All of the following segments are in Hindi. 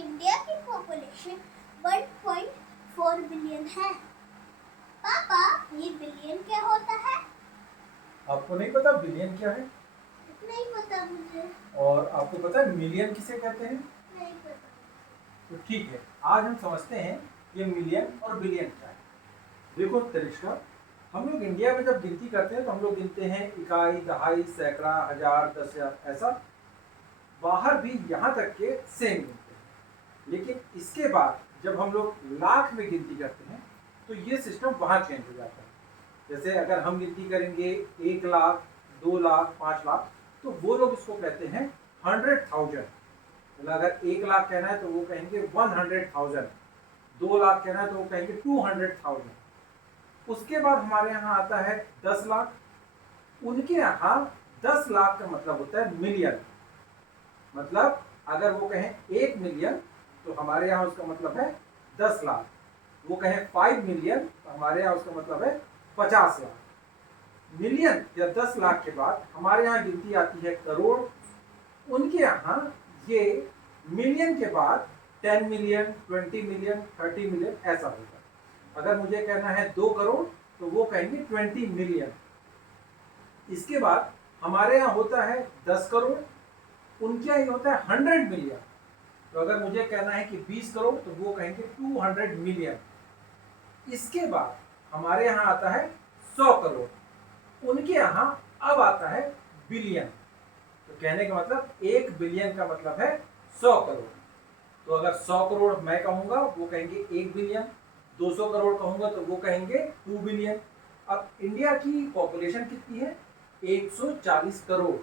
इंडिया की पॉपुलेशन 1.4 बिलियन है। पापा, ये बिलियन क्या होता है? आपको नहीं पता बिलियन क्या है? नहीं पता मुझे। और आपको पता है मिलियन किसे कहते हैं? नहीं पता। तो ठीक है, आज हम समझते हैं ये मिलियन और बिलियन क्या है। देखो तनिष्का, हम लोग इंडिया में जब गिनती करते हैं तो हम लोग गिनते हैं इकाई, दहाई, सैकड़ा, हजार, 10,000 ऐसा। बाहर भी यहाँ तक के सेम गिनते हैं, लेकिन इसके बाद जब हम लोग लाख में गिनती करते हैं तो ये सिस्टम वहाँ चेंज हो जाता है। जैसे अगर हम गिनती करेंगे 1 लाख, 2 लाख, 5 लाख, तो वो लोग इसको कहते हैं 100,000। मतलब अगर 1 लाख कहना है तो वो कहेंगे 100,000, 2 लाख कहना है तो वो कहेंगे 200,000। उसके बाद हमारे यहाँ आता है 10 लाख। उनके यहाँ 10 लाख का मतलब होता है मिलियन। मतलब अगर वो कहें 1 मिलियन तो हमारे यहाँ उसका मतलब है 10 लाख। वो कहें 5 मिलियन तो हमारे यहाँ उसका मतलब है 50 लाख। मिलियन या 10 लाख के बाद हमारे यहाँ गिनती आती है करोड़। उनके यहाँ ये मिलियन के बाद 10 मिलियन, 20 मिलियन, 30 मिलियन ऐसा होगा। अगर मुझे कहना है 2 करोड़ तो वो कहेंगे 20 मिलियन। इसके बाद हमारे यहाँ होता है 10 करोड़, उनके यहाँ होता है 100 मिलियन। तो अगर मुझे कहना है कि 20 करोड़ तो वो कहेंगे 200 मिलियन। इसके बाद हमारे यहाँ आता है 100 करोड़, उनके यहाँ अब आता है बिलियन। तो कहने का मतलब 1 बिलियन का मतलब है 100 करोड़। तो अगर 100 करोड़ मैं कहूँगा वो कहेंगे 1 बिलियन, 200 करोड़ कहूँगा तो वो कहेंगे 2 बिलियन। अब इंडिया की पॉपुलेशन कितनी है? 140 करोड़।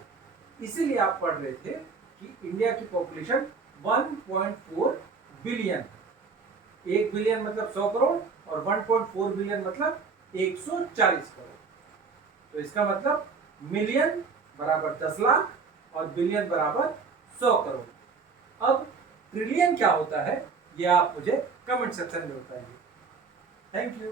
इसीलिए आप पढ़ रहे थे कि इंडिया की पॉपुलेशन 1.4 बिलियन। 1 बिलियन मतलब 100 करोड़ और 1.4 बिलियन मतलब 140 करोड़। तो इसका मतलब मिलियन बराबर 10 लाख और बिलियन बराबर 100 करोड़। अब ट्रिलियन क्या होता है ये आप मुझे कमेंट सेक्शन में बताइए। Thank you.